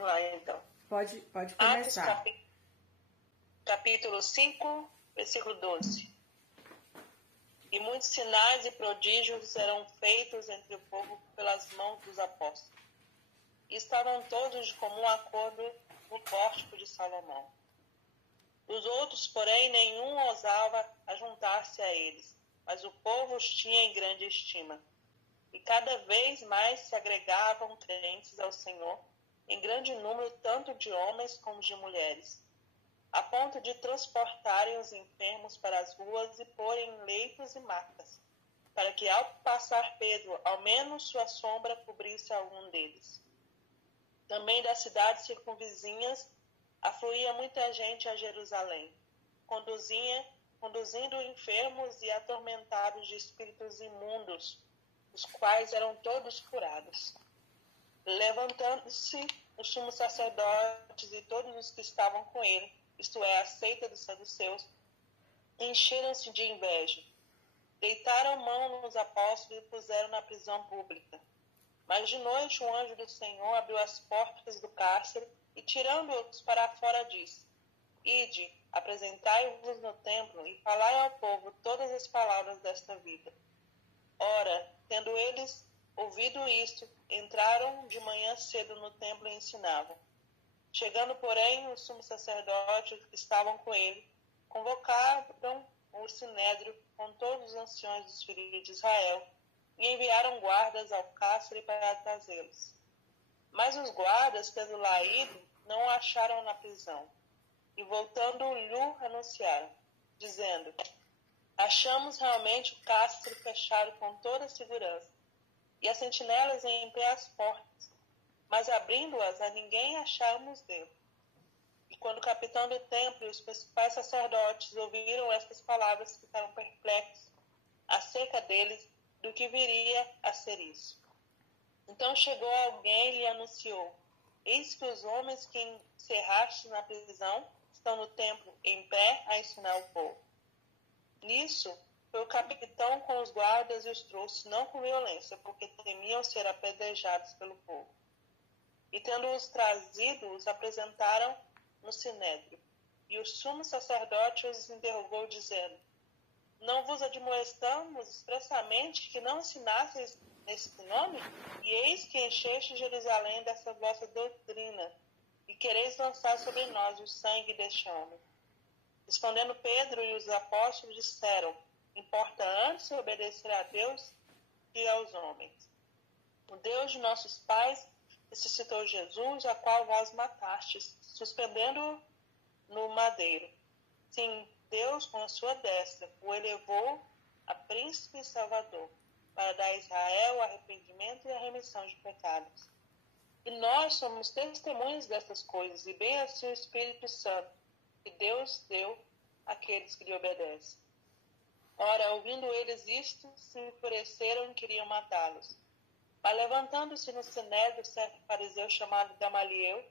Vamos lá, então. Pode Atos, começar. capítulo 5, versículo 12. E muitos sinais e prodígios eram feitos entre o povo pelas mãos dos apóstolos. E estavam todos de comum acordo no pórtico de Salomão. Os outros, porém, nenhum ousava ajuntar-se a eles, mas o povo os tinha em grande estima. E cada vez mais se agregavam crentes ao Senhor, em grande número tanto de homens como de mulheres, a ponto de transportarem os enfermos para as ruas e porem leitos e macas, para que ao passar Pedro, ao menos sua sombra cobrisse algum deles. Também das cidades circunvizinhas afluía muita gente a Jerusalém, conduzindo enfermos e atormentados de espíritos imundos, os quais eram todos curados. Levantando-se os sumos sacerdotes e todos os que estavam com ele, isto é, a seita dos saduceus, encheram-se de inveja. Deitaram mão nos apóstolos e puseram na prisão pública. Mas de noite um anjo do Senhor abriu as portas do cárcere e, tirando-os para fora, disse: Ide, apresentai-vos no templo e falai ao povo todas as palavras desta vida. Ora, tendo eles ouvido isto, entraram de manhã cedo no templo e ensinavam. Chegando, porém, os sumos sacerdotes que estavam com ele, convocaram o sinédrio com todos os anciões dos filhos de Israel e enviaram guardas ao cárcere para trazê-los. Mas os guardas, tendo lá ido, não o acharam na prisão. E voltando, lhe anunciaram, dizendo: Achamos realmente o cárcere fechado com toda a segurança, e as sentinelas em pé às portas, mas abrindo-as a ninguém achamos dentro. E quando o capitão do templo e os principais sacerdotes ouviram estas palavras, ficaram perplexos acerca deles, do que viria a ser isso. Então chegou alguém e lhe anunciou: Eis que os homens que encerraste na prisão estão no templo em pé a ensinar o povo. Nisso, foi o capitão com os guardas e os trouxe, não com violência, porque temiam ser apedrejados pelo povo. E tendo-os trazido, os apresentaram no sinédrio. E o sumo sacerdote os interrogou, dizendo: Não vos admoestamos expressamente que não ensinasseis nesse nome? E eis que encheste Jerusalém dessa vossa doutrina, e quereis lançar sobre nós o sangue deste homem. Respondendo Pedro e os apóstolos disseram: Importa antes obedecer a Deus que aos homens. O Deus de nossos pais ressuscitou Jesus, a qual vós matastes, suspendendo-o no madeiro. Sim, Deus, com a sua destra, o elevou a príncipe e salvador, para dar a Israel o arrependimento e a remissão de pecados. E nós somos testemunhas dessas coisas, e bem assim o Espírito Santo, que Deus deu àqueles que lhe obedecem. Ora, ouvindo eles isto, se enfureceram e queriam matá-los. Mas levantando-se no sinédrio certo fariseu chamado Gamaliel,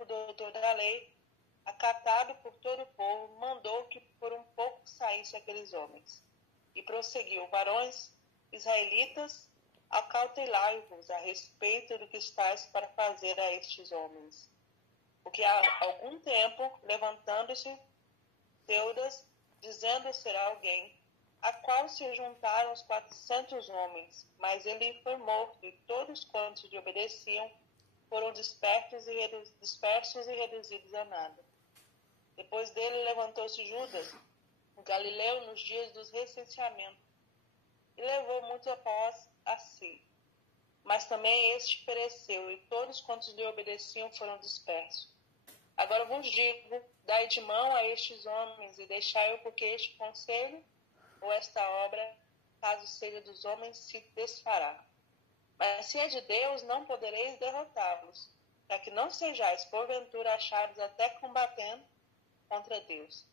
o doutor da lei, acatado por todo o povo, mandou que por um pouco saísse aqueles homens. E prosseguiu: Varões israelitas, acautelai-vos a respeito do que estáis para fazer a estes homens. Porque há algum tempo, levantando-se Teudas, dizendo ser alguém, a qual se juntaram os 400 homens, mas ele foi morto, e todos quantos lhe obedeciam foram dispersos e reduzidos a nada. Depois dele levantou-se Judas, o Galileu, nos dias dos recenseamentos, e levou muitos após a si. Mas também este pereceu, e todos quantos lhe obedeciam foram dispersos. Agora vos digo, dai de mão a estes homens, e deixai-o, porque este conselho, ou esta obra, caso seja dos homens, se desfará. Mas se é de Deus, não podereis derrotá-los, para que não sejais, porventura, achados até combatendo contra Deus.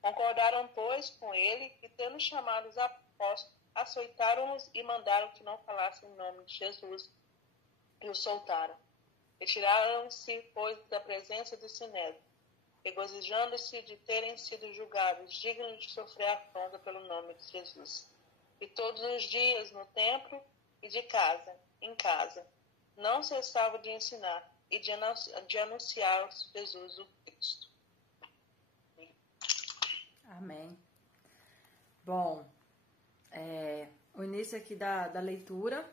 Concordaram, pois, com ele, e tendo chamado os apóstolos, açoitaram-os e mandaram que não falassem em nome de Jesus, e os soltaram. Retiraram-se, pois, da presença do sinédrio, regozijando-se de terem sido julgados dignos de sofrer afronta pelo nome de Jesus. E todos os dias no templo e de casa em casa não cessava de ensinar e de anunciar Jesus o Cristo. Amém. Bom, o início aqui da leitura,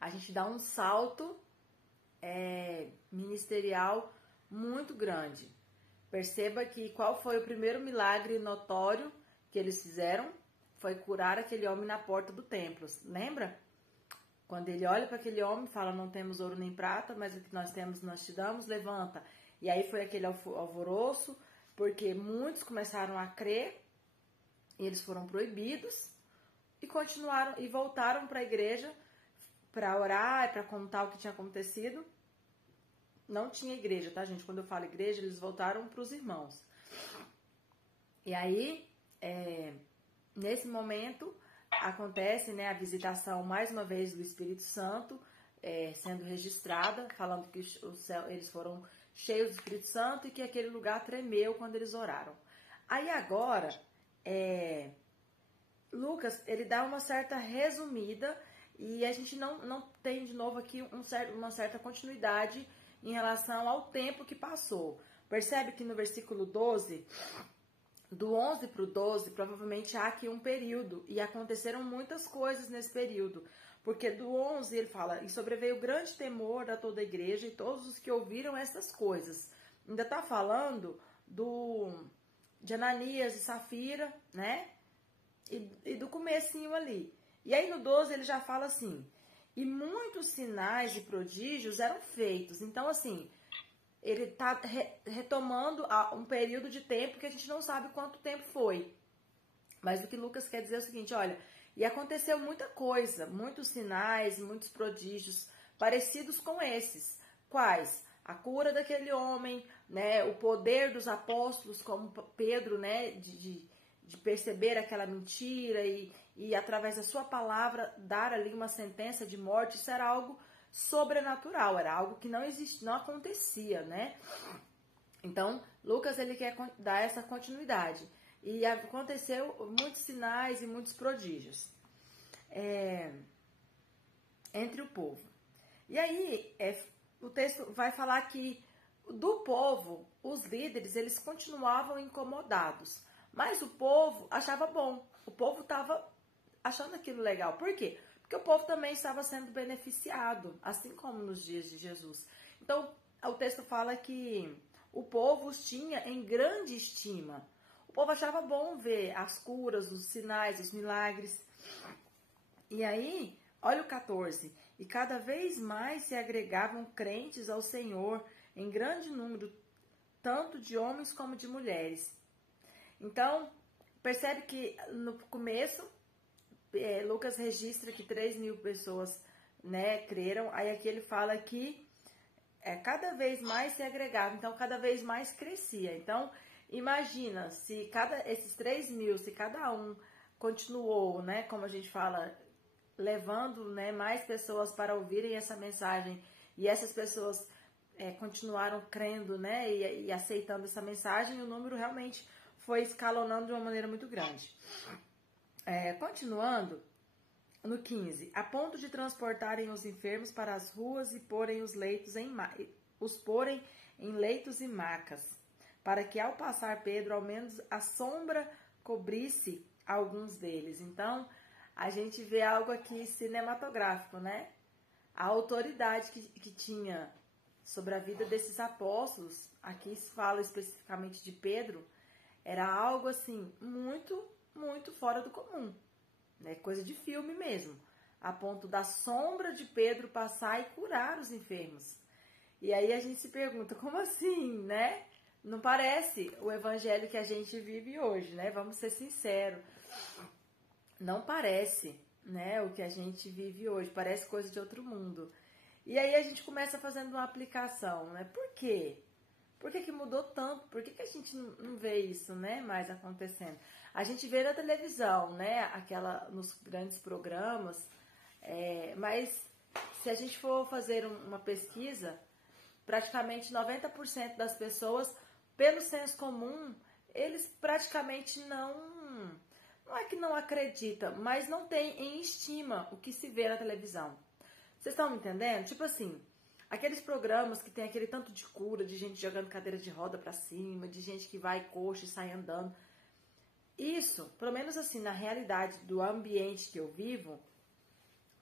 a gente dá um salto ministerial muito grande. Perceba que qual foi o primeiro milagre notório que eles fizeram? Foi curar aquele homem na porta do templo. Lembra? Quando ele olha para aquele homem e fala, não temos ouro nem prata, mas o que nós temos nós te damos, levanta. E aí foi aquele alvoroço, porque muitos começaram a crer, e eles foram proibidos, e continuaram, e voltaram para a igreja para orar e para contar o que tinha acontecido. Não tinha igreja, tá, gente? Quando eu falo igreja, eles voltaram para os irmãos. E aí, nesse momento, acontece, né, a visitação, mais uma vez, do Espírito Santo, sendo registrada, falando que eles foram cheios do Espírito Santo e que aquele lugar tremeu quando eles oraram. Aí agora, Lucas, ele dá uma certa resumida e a gente não tem de novo aqui uma certa continuidade em relação ao tempo que passou. Percebe que no versículo 12, do 11 para o 12, provavelmente há aqui um período, e aconteceram muitas coisas nesse período, porque do 11 ele fala, e sobreveio grande temor a toda a igreja e todos os que ouviram essas coisas. Ainda está falando de Ananias e Safira, né? E do comecinho ali. E aí no 12 ele já fala assim, e muitos sinais e prodígios eram feitos. Então assim, ele está retomando um período de tempo que a gente não sabe quanto tempo foi. Mas o que Lucas quer dizer é o seguinte, olha, e aconteceu muita coisa, muitos sinais, muitos prodígios parecidos com esses. Quais? A cura daquele homem, né, o poder dos apóstolos, como Pedro, né, de perceber aquela mentira e através da sua palavra dar ali uma sentença de morte. Isso era algo sobrenatural, era algo que não existia, não acontecia, né? Então, Lucas ele quer dar essa continuidade. E aconteceu muitos sinais e muitos prodígios entre o povo. E aí, o texto vai falar que do povo, os líderes, eles continuavam incomodados. Mas o povo achava bom. O povo estava achando aquilo legal. Por quê? Porque o povo também estava sendo beneficiado, assim como nos dias de Jesus. Então, o texto fala que o povo os tinha em grande estima. O povo achava bom ver as curas, os sinais, os milagres. E aí, olha o 14. E cada vez mais se agregavam crentes ao Senhor, em grande número, tanto de homens como de mulheres. Então, percebe que no começo, Lucas registra que 3.000 pessoas, né, creram. Aí aqui ele fala que cada vez mais se agregava, então cada vez mais crescia. Então, imagina, se esses 3.000, se cada um continuou, né, como a gente fala, levando, né, mais pessoas para ouvirem essa mensagem, e essas pessoas continuaram crendo, né, e aceitando essa mensagem, o número realmente foi escalonando de uma maneira muito grande. Continuando, no 15, a ponto de transportarem os enfermos para as ruas e porem os porem em leitos e macas, para que ao passar Pedro, ao menos a sombra cobrisse alguns deles. Então, a gente vê algo aqui cinematográfico, né? A autoridade que tinha sobre a vida desses apóstolos, aqui se fala especificamente de Pedro, era algo assim, muito, muito fora do comum. Né? Coisa de filme mesmo. A ponto da sombra de Pedro passar e curar os enfermos. E aí a gente se pergunta, como assim, né? Não parece o evangelho que a gente vive hoje, né? Vamos ser sinceros. Não parece, né, o que a gente vive hoje. Parece coisa de outro mundo. E aí a gente começa fazendo uma aplicação, né? Por quê? Por que mudou tanto? Por que a gente não vê isso, né, mais acontecendo? A gente vê na televisão, né, nos grandes programas, mas se a gente for fazer uma pesquisa, praticamente 90% das pessoas, pelo senso comum, eles praticamente não é que não acreditam, mas não tem em estima o que se vê na televisão. Vocês estão me entendendo? Tipo assim, aqueles programas que tem aquele tanto de cura, de gente jogando cadeira de roda pra cima, de gente que vai coxa e sai andando. Isso, pelo menos assim, na realidade do ambiente que eu vivo,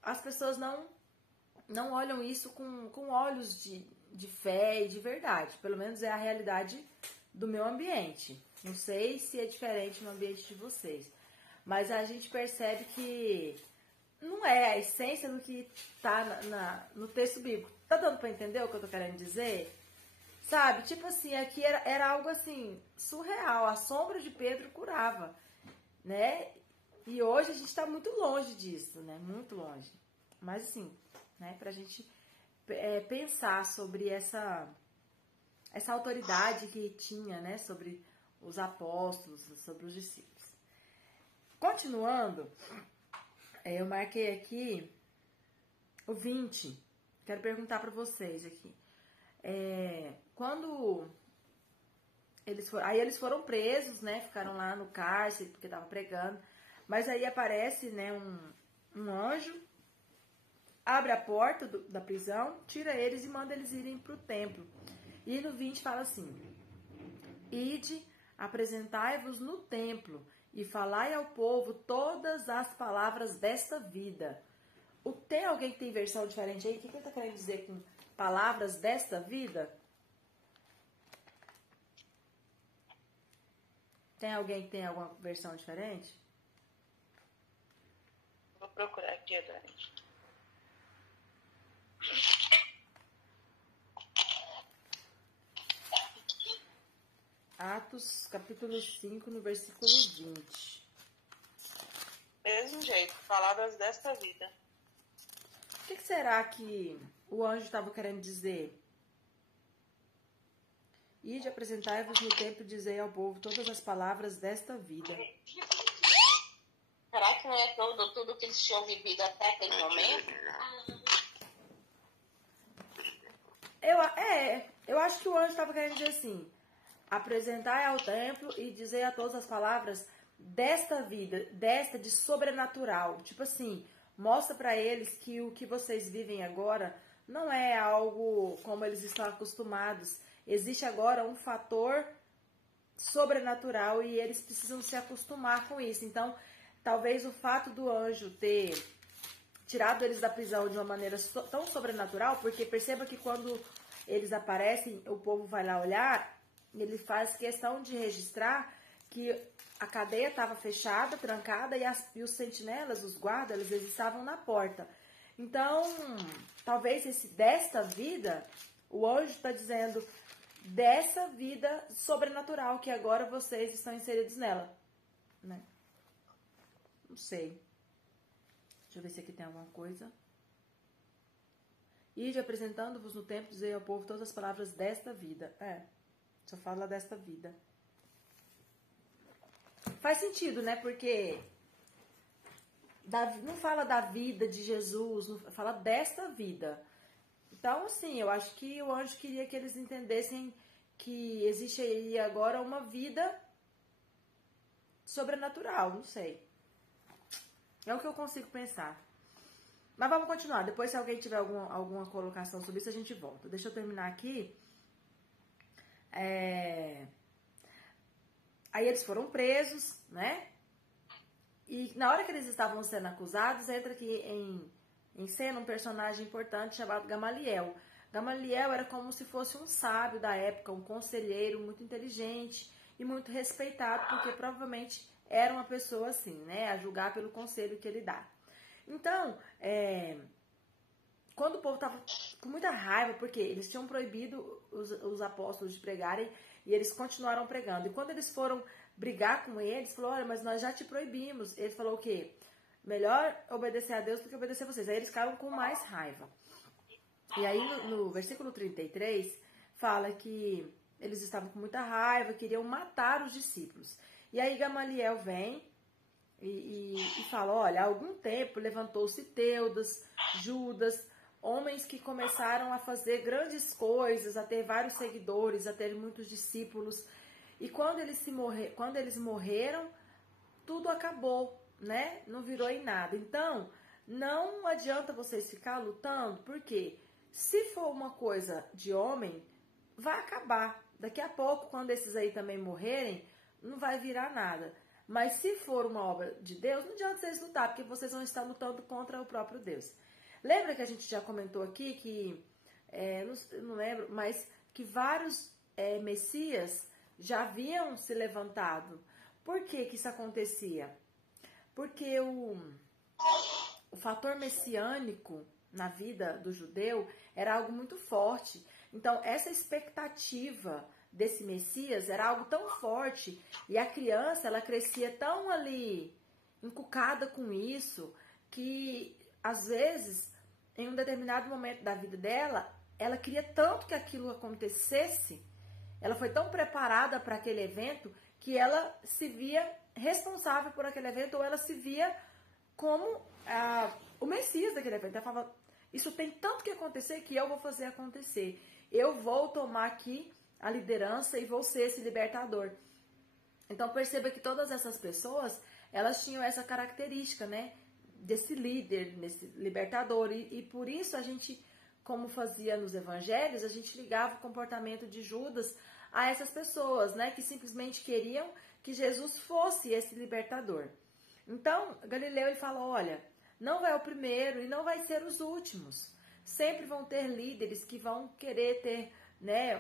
as pessoas não olham isso com olhos de fé e de verdade. Pelo menos é a realidade do meu ambiente. Não sei se é diferente no ambiente de vocês. Mas a gente percebe que não é a essência do que está no texto bíblico. Tá dando para entender o que eu tô querendo dizer? Sabe? Tipo assim, aqui era algo assim, surreal. A sombra de Pedro curava, né? E hoje a gente está muito longe disso, né? Muito longe. Mas assim, né? Pra gente pensar sobre essa autoridade que tinha, né? Sobre os apóstolos, sobre os discípulos. Continuando, eu marquei aqui o 20. Quero perguntar para vocês aqui. Quando eles foram presos, né? Ficaram lá no cárcere porque estavam pregando. Mas aí aparece, né, um anjo, abre a porta da prisão, tira eles e manda eles irem para o templo. E no 20 fala assim: Ide, apresentai-vos no templo e falai ao povo todas as palavras desta vida. Tem alguém que tem versão diferente aí? O que ele está querendo dizer com palavras desta vida? Tem alguém que tem alguma versão diferente? Vou procurar aqui, Dani. Atos, capítulo 5, no versículo 20. Mesmo jeito, palavras desta vida. O que será que o anjo estava querendo dizer? Ide, apresentai-vos no templo e dizei ao povo todas as palavras desta vida. Será que não é tudo que eles tinham vivido até aquele momento? Eu acho que o anjo estava querendo dizer assim: apresentai ao templo e dizer a todas as palavras desta vida, desta de sobrenatural. Tipo assim, mostra para eles que o que vocês vivem agora não é algo como eles estão acostumados. Existe agora um fator sobrenatural e eles precisam se acostumar com isso. Então, talvez o fato do anjo ter tirado eles da prisão de uma maneira tão sobrenatural, porque perceba que quando eles aparecem, o povo vai lá olhar, ele faz questão de registrar que a cadeia estava fechada, trancada, e os sentinelas, os guardas, eles estavam na porta. Então, talvez desta vida, o anjo está dizendo dessa vida sobrenatural que agora vocês estão inseridos nela, né? Não sei. Deixa eu ver se aqui tem alguma coisa. Ide apresentando-vos no templo, dizei ao povo todas as palavras desta vida. Só fala desta vida. Faz sentido, né? Porque não fala da vida de Jesus, não fala desta vida. Então, assim, eu acho que o anjo queria que eles entendessem que existe aí agora uma vida sobrenatural, não sei. É o que eu consigo pensar. Mas vamos continuar. Depois, se alguém tiver alguma colocação sobre isso, a gente volta. Deixa eu terminar aqui. Aí eles foram presos, né? E na hora que eles estavam sendo acusados, entra aqui em cena um personagem importante chamado Gamaliel. Gamaliel era como se fosse um sábio da época, um conselheiro muito inteligente e muito respeitado, porque provavelmente era uma pessoa assim, né? A julgar pelo conselho que ele dá. Então, quando o povo estava com muita raiva, porque eles tinham proibido os apóstolos de pregarem e eles continuaram pregando. E quando eles foram brigar com eles, falou: olha, mas nós já te proibimos. Ele falou o quê? Melhor obedecer a Deus do que obedecer a vocês. Aí eles ficaram com mais raiva. E aí no versículo 33 fala que eles estavam com muita raiva, queriam matar os discípulos. E aí Gamaliel vem e fala: olha, há algum tempo levantou-se Teudas, Judas, homens que começaram a fazer grandes coisas, a ter vários seguidores, a ter muitos discípulos. E quando eles morreram, tudo acabou, né? Não virou em nada. Então, não adianta vocês ficar lutando, porque se for uma coisa de homem, vai acabar. Daqui a pouco, quando esses aí também morrerem, não vai virar nada. Mas se for uma obra de Deus, não adianta vocês lutar, porque vocês vão estar lutando contra o próprio Deus. Lembra que a gente já comentou aqui que, não lembro, mas que vários messias já haviam se levantado. Por que que isso acontecia? Porque o fator messiânico na vida do judeu era algo muito forte. Então, essa expectativa desse Messias era algo tão forte, e a criança, ela crescia tão ali encucada com isso, que às vezes, em um determinado momento da vida dela, ela queria tanto que aquilo acontecesse, ela foi tão preparada para aquele evento, que ela se via responsável por aquele evento, ou ela se via como o Messias daquele evento. Ela falava, isso tem tanto que acontecer que eu vou fazer acontecer. Eu vou tomar aqui a liderança e vou ser esse libertador. Então perceba que todas essas pessoas, elas tinham essa característica, né? Desse líder, desse libertador. E por isso a gente, como fazia nos evangelhos, a gente ligava o comportamento de Judas a essas pessoas, né? Que simplesmente queriam que Jesus fosse esse libertador. Então, Galileu, ele fala, olha, não vai o primeiro e não vai ser os últimos. Sempre vão ter líderes que vão querer ter, né,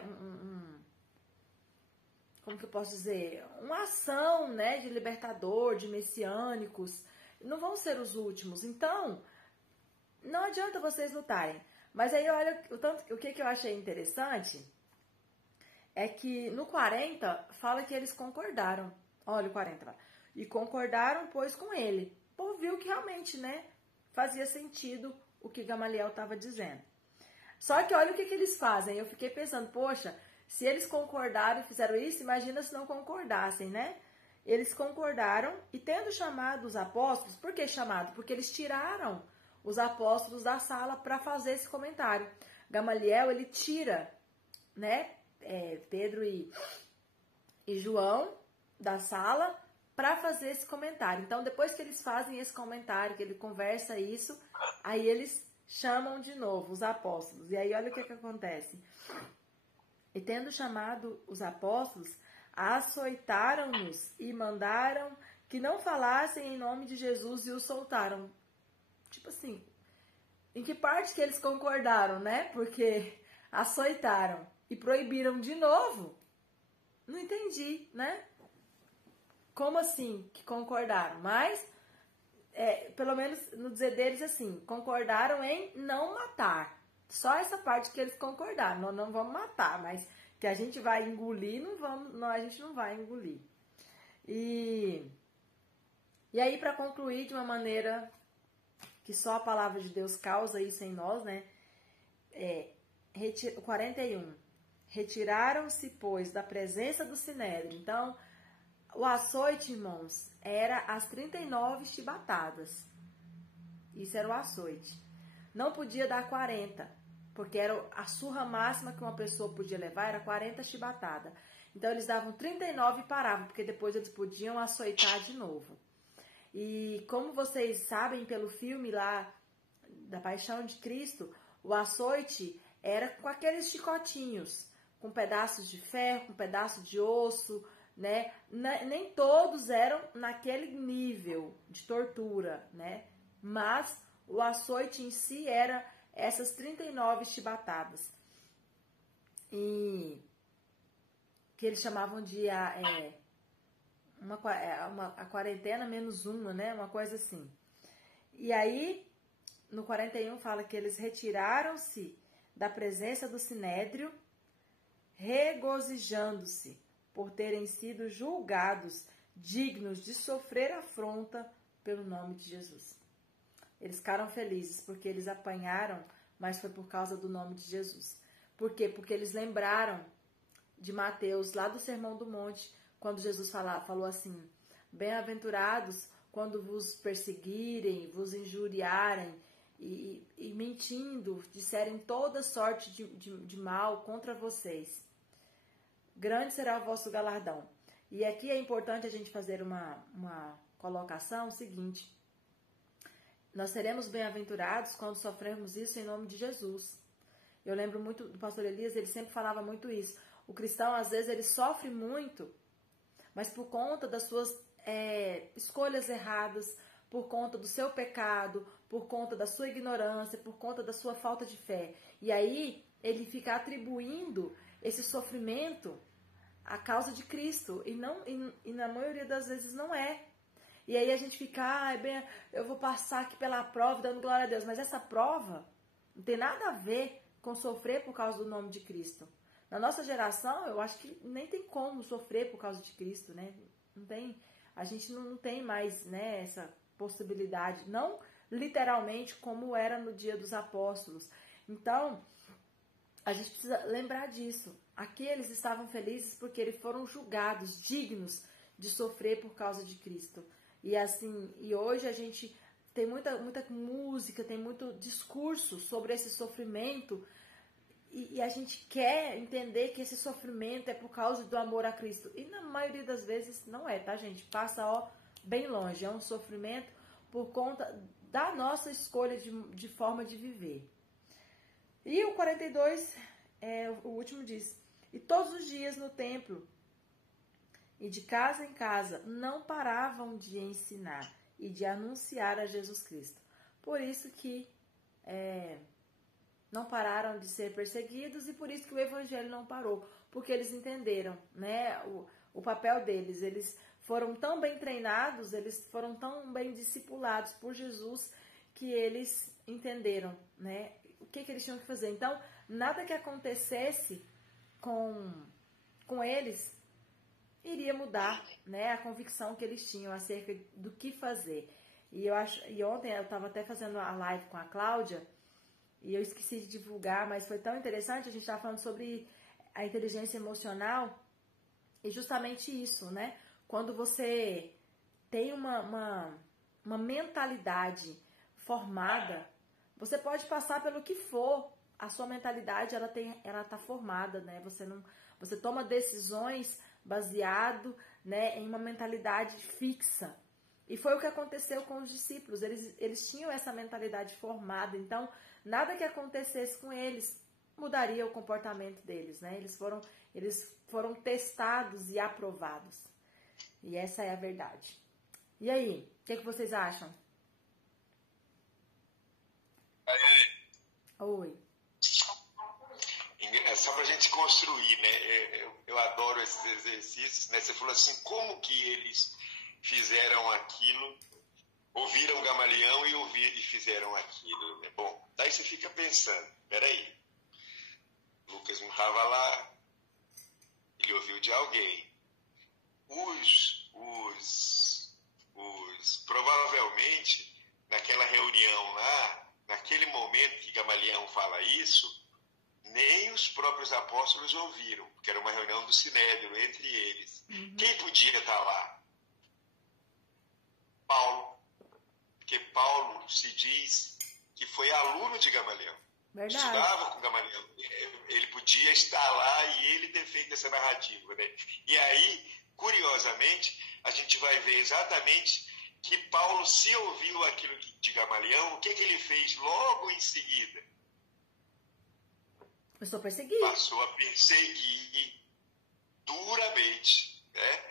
como que eu posso dizer? Uma ação, né, de libertador, de messiânicos. Não vão ser os últimos. Então, não adianta vocês lutarem. Mas aí, olha, o que eu achei interessante é que no 40 fala que eles concordaram. Olha o 40 lá. E concordaram, pois, com ele. O povo viu que realmente, né, fazia sentido o que Gamaliel estava dizendo. Só que olha o que eles fazem. Eu fiquei pensando, poxa, se eles concordaram e fizeram isso, imagina se não concordassem, né? Eles concordaram e tendo chamado os apóstolos, por que chamado? Porque eles tiraram os apóstolos da sala para fazer esse comentário. Gamaliel, ele tira, né, Pedro e João da sala para fazer esse comentário. Então, depois que eles fazem esse comentário, que ele conversa isso, aí eles chamam de novo os apóstolos. E aí, olha o que acontece. E tendo chamado os apóstolos, açoitaram-nos e mandaram que não falassem em nome de Jesus e os soltaram. Tipo assim, em que parte que eles concordaram, né? Porque açoitaram e proibiram de novo. Não entendi, né? Como assim que concordaram? Mas, pelo menos no dizer deles, assim, concordaram em não matar. Só essa parte que eles concordaram. Nós não vamos matar, mas que a gente vai engolir, a gente não vai engolir. E aí, para concluir de uma maneira que só a palavra de Deus causa isso em nós, né? 41. Retiraram-se, pois, da presença do sinédrio. Então, o açoite, irmãos, era as 39 chibatadas. Isso era o açoite. Não podia dar 40, porque era a surra máxima que uma pessoa podia levar, era 40 chibatadas. Então, eles davam 39 e paravam, porque depois eles podiam açoitar de novo. E como vocês sabem pelo filme lá da Paixão de Cristo, o açoite era com aqueles chicotinhos, com pedaços de ferro, com pedaços de osso, né? Nem todos eram naquele nível de tortura, né? Mas o açoite em si era essas 39 chibatadas. E que eles chamavam de a quarentena menos uma, né? Uma coisa assim. E aí, no 41 fala que eles retiraram-se da presença do sinédrio, regozijando-se por terem sido julgados dignos de sofrer afronta pelo nome de Jesus. Eles ficaram felizes porque eles apanharam, mas foi por causa do nome de Jesus. Por quê? Porque eles lembraram de Mateus, lá do Sermão do Monte, quando Jesus falou assim, bem-aventurados quando vos perseguirem, vos injuriarem e mentindo, disserem toda sorte de mal contra vocês. Grande será o vosso galardão. E aqui é importante a gente fazer uma colocação seguinte. nós seremos bem-aventurados quando sofrermos isso em nome de Jesus. Eu lembro muito do pastor Elias, ele sempre falava muito isso. O cristão, às vezes, ele sofre muito, mas por conta das suas escolhas erradas, por conta do seu pecado, por conta da sua ignorância, por conta da sua falta de fé. E aí, ele fica atribuindo esse sofrimento à causa de Cristo. E na maioria das vezes não é. E aí a gente fica, eu vou passar aqui pela prova, dando glória a Deus. Mas essa prova não tem nada a ver com sofrer por causa do nome de Cristo. Na nossa geração, eu acho que nem tem como sofrer por causa de Cristo, né? Não tem, a gente não tem mais, né, essa possibilidade. Não literalmente como era no dia dos apóstolos. Então, a gente precisa lembrar disso. Aqui eles estavam felizes porque eles foram julgados dignos de sofrer por causa de Cristo. E assim, e hoje a gente tem muita música, tem muito discurso sobre esse sofrimento, e a gente quer entender que esse sofrimento é por causa do amor a Cristo. E na maioria das vezes não é, tá, gente? Passa bem longe. É um sofrimento por conta da nossa escolha de forma de viver. E o 42, o último diz: e todos os dias no templo e de casa em casa não paravam de ensinar e de anunciar a Jesus Cristo. Por isso que não pararam de ser perseguidos, e por isso que o evangelho não parou, porque eles entenderam, né, o papel deles. Eles foram tão bem treinados, eles foram tão bem discipulados por Jesus, que eles entenderam, né, o que eles tinham que fazer. Então, nada que acontecesse com eles iria mudar, né, a convicção que eles tinham acerca do que fazer. E ontem eu estava até fazendo a live com a Cláudia, e eu esqueci de divulgar, mas foi tão interessante. A gente estava falando sobre a inteligência emocional, e justamente isso, né? Quando você tem uma mentalidade formada, você pode passar pelo que for, a sua mentalidade ela está formada, né? Você toma decisões baseado, né, em uma mentalidade fixa. E foi o que aconteceu com os discípulos. Eles tinham essa mentalidade formada. Então, nada que acontecesse com eles mudaria o comportamento deles, né? Eles foram testados e aprovados. E essa é a verdade. E aí, o que vocês acham? Oi. É só para a gente construir, né? Eu adoro esses exercícios, né? Você falou assim, como que eles fizeram aquilo, ouviram Gamaliel e fizeram aquilo, né? Bom, daí você fica pensando, peraí, Lucas não estava lá, ele ouviu de alguém. Provavelmente, naquela reunião lá, naquele momento que Gamaliel fala isso, nem os próprios apóstolos ouviram, porque era uma reunião do Sinédrio entre eles. Uhum. Quem podia estar lá? Paulo. Porque Paulo se diz que foi aluno de Gamaliel. Verdade. Estudava com Gamaliel. Ele podia estar lá e ele ter feito essa narrativa, né? E aí, curiosamente, a gente vai ver exatamente que Paulo, se ouviu aquilo de Gamaliel, o que ele fez logo em seguida? Passou a perseguir. Passou a perseguir duramente, né?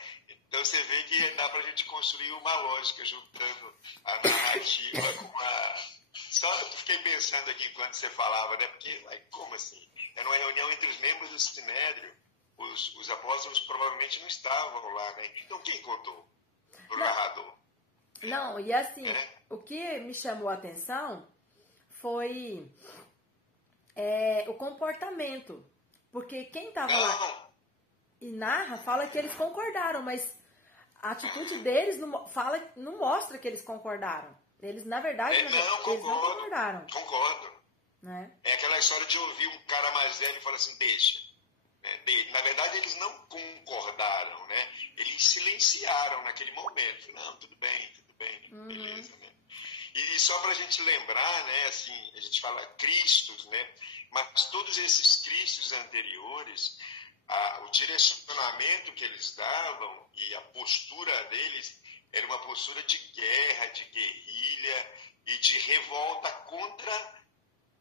Então você vê que dá pra gente construir uma lógica juntando a narrativa com a... Só eu fiquei pensando aqui enquanto você falava, né? Porque, como assim? Era uma reunião entre os membros do Sinédrio. Os apóstolos provavelmente não estavam lá, né? Então quem contou pro narrador? Não, e assim, o que me chamou a atenção foi o comportamento. Porque quem estava lá e narra, fala que eles concordaram, mas a atitude deles não mostra que eles concordaram. Eles, na verdade, eles não concordaram. Concordo. Né? É aquela história de ouvir um cara mais velho e falar assim, deixa. Na verdade, eles não concordaram, né? Eles silenciaram naquele momento. Não, tudo bem, beleza, né? E só para a gente lembrar, né, assim, a gente fala Cristos, né? Mas todos esses Cristos anteriores, o direcionamento que eles davam e a postura deles era uma postura de guerra, de guerrilha, e de revolta contra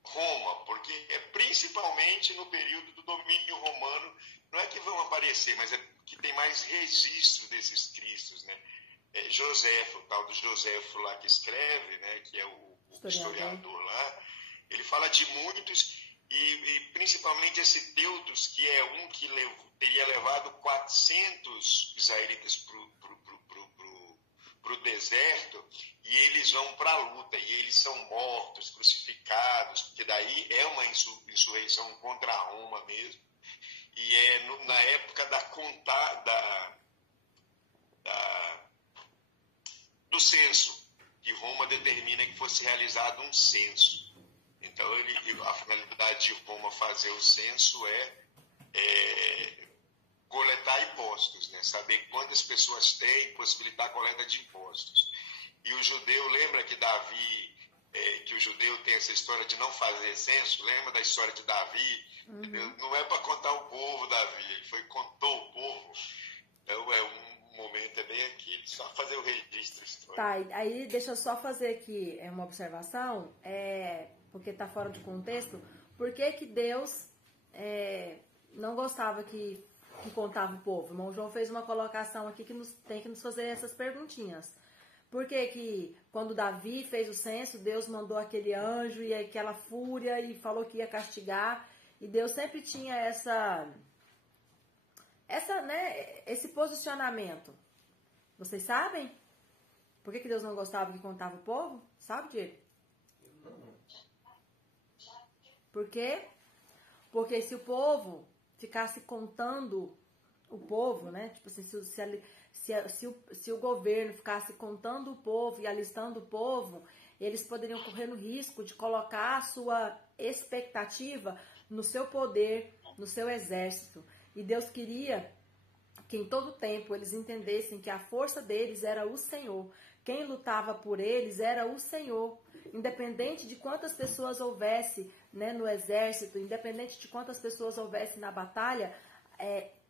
Roma, porque é principalmente no período do domínio romano, não é que vão aparecer, mas é que tem mais registro desses cristos, né? Joséfo, o tal do Joséfo lá que escreve, né, que é o historiador lá, ele fala de muitos, e principalmente esse Teudos, que é um que teria levado 400 israelitas para o deserto, e eles vão para a luta, e eles são mortos, crucificados, porque daí é uma insurreição contra Roma mesmo, e é na época do censo, que Roma determina que fosse realizado um censo. Então, a finalidade de Roma fazer o censo é coletar impostos, né? Saber quantas pessoas têm, possibilitar a coleta de impostos. E o judeu, lembra que Davi, que o judeu tem essa história de não fazer censo? Lembra da história de Davi? Uhum. Não é para contar o povo, Davi, ele contou o povo. Então, um momento bem aqui, só fazer o registro histórico. Tá, aí deixa eu só fazer aqui uma observação, porque está fora de contexto. Por que Deus não gostava que contava o povo? O irmão João fez uma colocação aqui que tem que nos fazer essas perguntinhas. Por que quando Davi fez o censo, Deus mandou aquele anjo e aquela fúria e falou que ia castigar? E Deus sempre tinha esse posicionamento. Vocês sabem? Por que Deus não gostava que contava o povo? Sabe, Diego? Por quê? Porque se o povo ficasse contando o povo, né? Tipo assim, se o governo ficasse contando o povo e alistando o povo, eles poderiam correr no risco de colocar a sua expectativa no seu poder, no seu exército. E Deus queria que em todo tempo eles entendessem que a força deles era o Senhor. Quem lutava por eles era o Senhor. Independente de quantas pessoas houvesse, né, no exército, independente de quantas pessoas houvesse na batalha,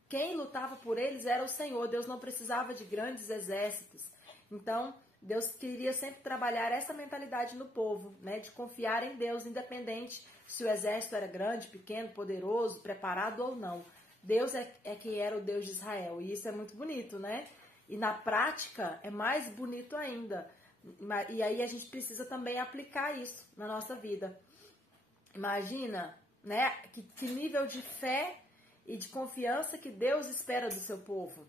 quem lutava por eles era o Senhor. Deus não precisava de grandes exércitos. Então, Deus queria sempre trabalhar essa mentalidade no povo, né, de confiar em Deus, independente se o exército era grande, pequeno, poderoso, preparado ou não. Deus é que era o Deus de Israel. E isso é muito bonito, né? E na prática é mais bonito ainda. E aí a gente precisa também aplicar isso na nossa vida. Imagina, né? Que nível de fé e de confiança que Deus espera do seu povo.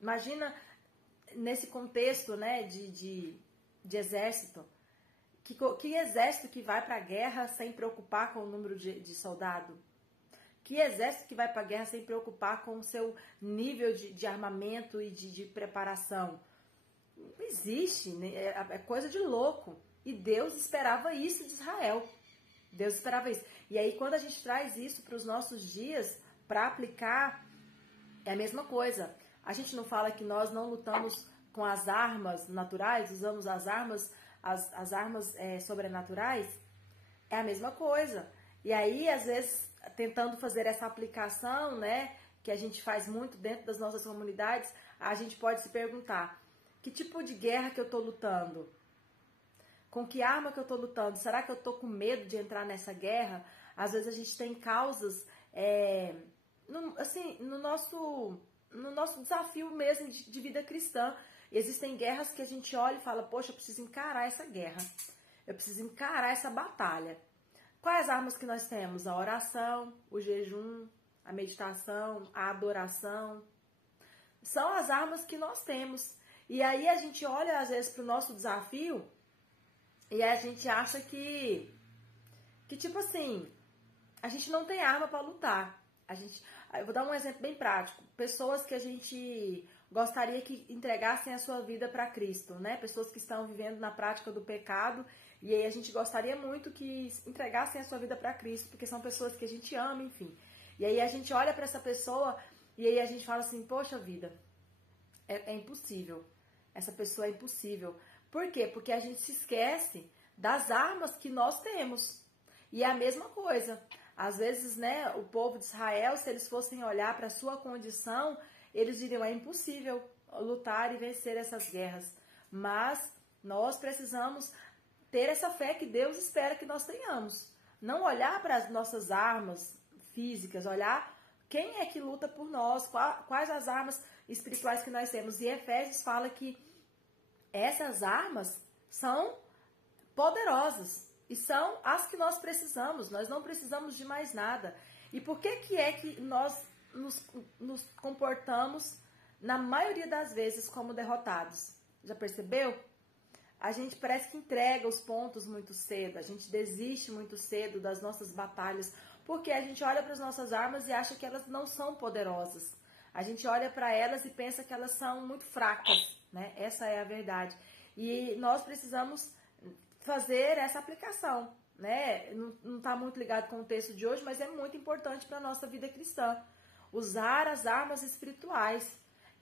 Imagina nesse contexto, né, de exército. Que exército que vai para a guerra sem preocupar com o número de soldado? Que exército que vai para a guerra sem preocupar com o seu nível de armamento e de preparação? Não existe, né? É coisa de louco. E Deus esperava isso de Israel. Deus esperava isso. E aí, quando a gente traz isso para os nossos dias, para aplicar, é a mesma coisa. A gente não fala que nós não lutamos com as armas naturais, usamos as armas sobrenaturais? É a mesma coisa. E aí, às vezes, tentando fazer essa aplicação, né, que a gente faz muito dentro das nossas comunidades, a gente pode se perguntar: que tipo de guerra que eu estou lutando? Com que arma que eu estou lutando? Será que eu estou com medo de entrar nessa guerra? Às vezes a gente tem causas, no nosso desafio mesmo de vida cristã. Existem guerras que a gente olha e fala: poxa, eu preciso encarar essa guerra. Eu preciso encarar essa batalha. Quais armas que nós temos? A oração, o jejum, a meditação, a adoração. São as armas que nós temos. E aí a gente olha, às vezes, para o nosso desafio e a gente acha que tipo assim, a gente não tem arma para lutar. Eu vou dar um exemplo bem prático. Pessoas que a gente gostaria que entregassem a sua vida para Cristo, né? Pessoas que estão vivendo na prática do pecado. E aí a gente gostaria muito que entregassem a sua vida para Cristo, porque são pessoas que a gente ama, enfim. E aí a gente olha para essa pessoa e aí a gente fala assim: poxa vida, é impossível. Essa pessoa é impossível. Por quê? Porque a gente se esquece das armas que nós temos. E é a mesma coisa. Às vezes, né, o povo de Israel, se eles fossem olhar para a sua condição, eles diriam: é impossível lutar e vencer essas guerras. Mas nós precisamos ter essa fé que Deus espera que nós tenhamos. Não olhar para as nossas armas físicas, olhar quem é que luta por nós, quais as armas espirituais que nós temos. E Efésios fala que essas armas são poderosas e são as que nós precisamos. Nós não precisamos de mais nada. E por que é que nós nos comportamos, na maioria das vezes, como derrotados? Já percebeu? A gente parece que entrega os pontos muito cedo, a gente desiste muito cedo das nossas batalhas, porque a gente olha para as nossas armas e acha que elas não são poderosas. A gente olha para elas e pensa que elas são muito fracas, né? Essa é a verdade. E nós precisamos fazer essa aplicação, né? Não está muito ligado com o texto de hoje, mas é muito importante para a nossa vida cristã. Usar as armas espirituais.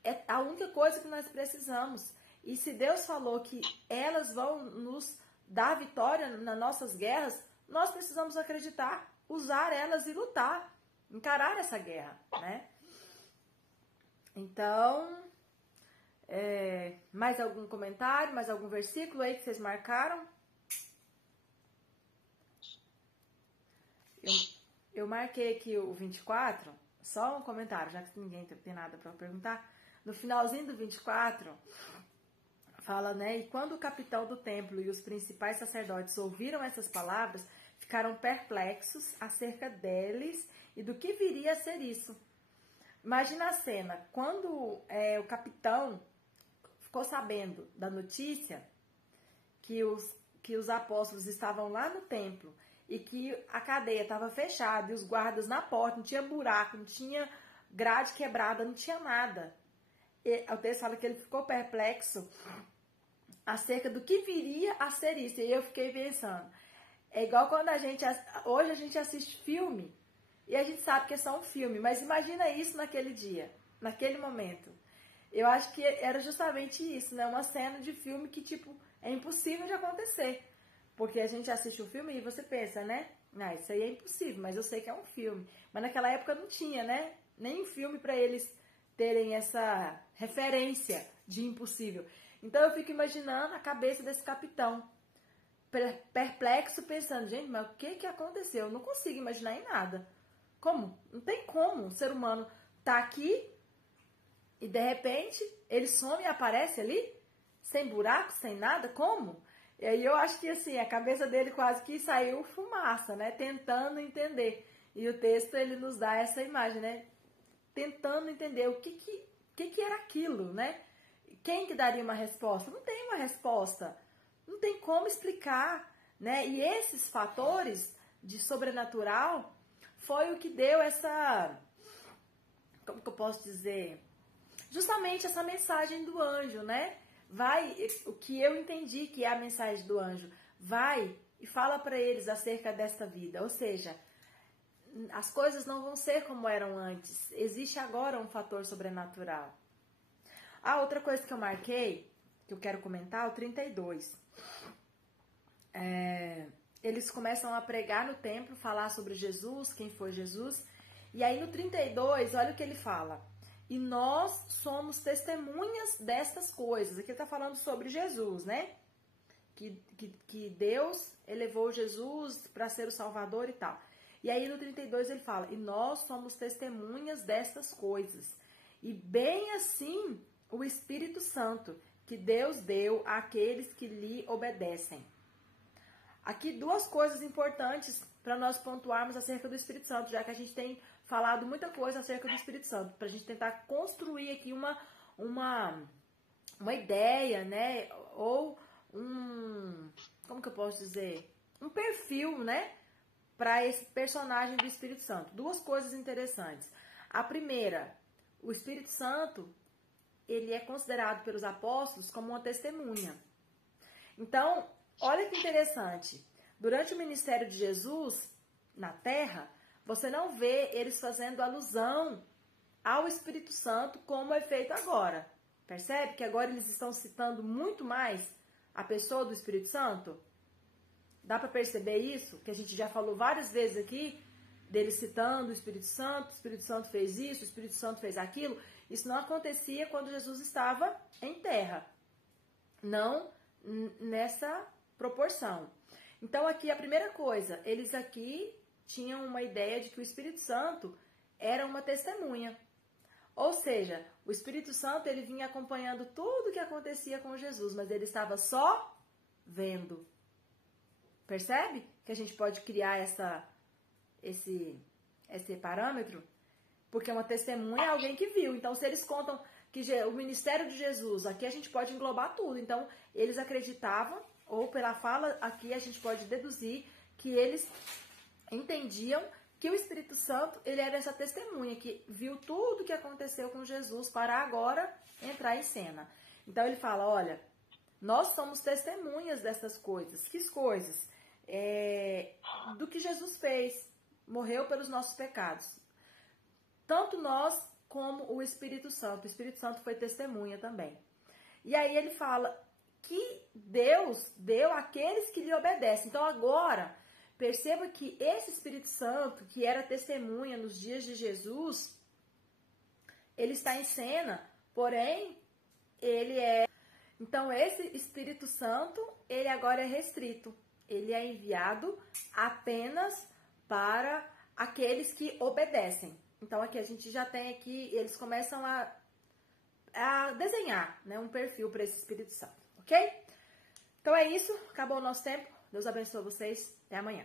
É a única coisa que nós precisamos. E se Deus falou que elas vão nos dar vitória nas nossas guerras, nós precisamos acreditar, usar elas e lutar, encarar essa guerra, né? Então, mais algum comentário, mais algum versículo aí que vocês marcaram? Eu marquei aqui o 24, só um comentário, já que ninguém tem nada para perguntar. No finalzinho do 24, fala, né? E quando o capitão do templo e os principais sacerdotes ouviram essas palavras, ficaram perplexos acerca deles e do que viria a ser isso. Imagina a cena, quando o capitão ficou sabendo da notícia que os apóstolos estavam lá no templo e que a cadeia estava fechada e os guardas na porta, não tinha buraco, não tinha grade quebrada, não tinha nada. E o texto fala que ele ficou perplexo acerca do que viria a ser isso. E eu fiquei pensando, é igual quando hoje a gente assiste filme e a gente sabe que é só um filme, mas imagina isso naquele dia, naquele momento. Eu acho que era justamente isso, né? Uma cena de filme que, tipo, é impossível de acontecer. Porque a gente assiste o filme e você pensa, né? Ah, isso aí é impossível, mas eu sei que é um filme. Mas naquela época não tinha, né? Nem um filme para eles terem essa referência de impossível. Então eu fico imaginando a cabeça desse capitão, perplexo, pensando, gente, mas o que aconteceu? Eu não consigo imaginar em nada. Como? Não tem como um ser humano tá aqui e de repente ele some e aparece ali, sem buraco, sem nada, como? E aí eu acho que assim, a cabeça dele quase que saiu fumaça, né? Tentando entender. E o texto ele nos dá essa imagem, né? Tentando entender o que era aquilo, né? Quem que daria uma resposta? Não tem uma resposta. Não tem como explicar, né? E esses fatores de sobrenatural foi o que deu essa... Como que eu posso dizer? Justamente essa mensagem do anjo, né? O que eu entendi que é a mensagem do anjo. Vai e fala para eles acerca desta vida. Ou seja, as coisas não vão ser como eram antes. Existe agora um fator sobrenatural. Outra coisa que eu marquei, que eu quero comentar, o 32. Eles começam a pregar no templo, falar sobre Jesus, quem foi Jesus. E aí no 32, olha o que ele fala. E nós somos testemunhas destas coisas. Aqui ele está falando sobre Jesus, né? Que Deus elevou Jesus para ser o Salvador e tal. E aí no 32 ele fala, e nós somos testemunhas destas coisas. E bem assim o Espírito Santo, que Deus deu àqueles que lhe obedecem. Aqui duas coisas importantes para nós pontuarmos acerca do Espírito Santo, já que a gente tem falado muita coisa acerca do Espírito Santo, para a gente tentar construir aqui uma ideia, né? Ou como que eu posso dizer? Um perfil, né? Para esse personagem do Espírito Santo. Duas coisas interessantes. A primeira, o Espírito Santo, ele é considerado pelos apóstolos como uma testemunha. Então, olha que interessante. Durante o ministério de Jesus na Terra, você não vê eles fazendo alusão ao Espírito Santo como é feito agora. Percebe que agora eles estão citando muito mais a pessoa do Espírito Santo? Dá para perceber isso? Que a gente já falou várias vezes aqui, deles citando o Espírito Santo fez isso, o Espírito Santo fez aquilo. Isso não acontecia quando Jesus estava em terra. Não nessa proporção. Então, aqui, a primeira coisa, eles aqui tinham uma ideia de que o Espírito Santo era uma testemunha. Ou seja, o Espírito Santo, ele vinha acompanhando tudo o que acontecia com Jesus, mas ele estava só vendo. Percebe que a gente pode criar esse parâmetro? Porque uma testemunha é alguém que viu. Então, se eles contam que o ministério de Jesus, aqui a gente pode englobar tudo. Então, eles acreditavam, ou pela fala aqui a gente pode deduzir que eles entendiam que o Espírito Santo, ele era essa testemunha que viu tudo o que aconteceu com Jesus para agora entrar em cena. Então, ele fala, olha, nós somos testemunhas dessas coisas. Que coisas? Do que Jesus fez. Morreu pelos nossos pecados. Tanto nós como o Espírito Santo. O Espírito Santo foi testemunha também. E aí ele fala que Deus deu àqueles que lhe obedecem. Então agora, perceba que esse Espírito Santo, que era testemunha nos dias de Jesus, ele está em cena, porém, ele é... Então esse Espírito Santo, ele agora é restrito. Ele é enviado apenas para aqueles que obedecem. Então, aqui a gente já tem aqui, eles começam a desenhar, né, um perfil para esse Espírito Santo, ok? Então é isso, acabou o nosso tempo. Deus abençoe vocês. Até amanhã.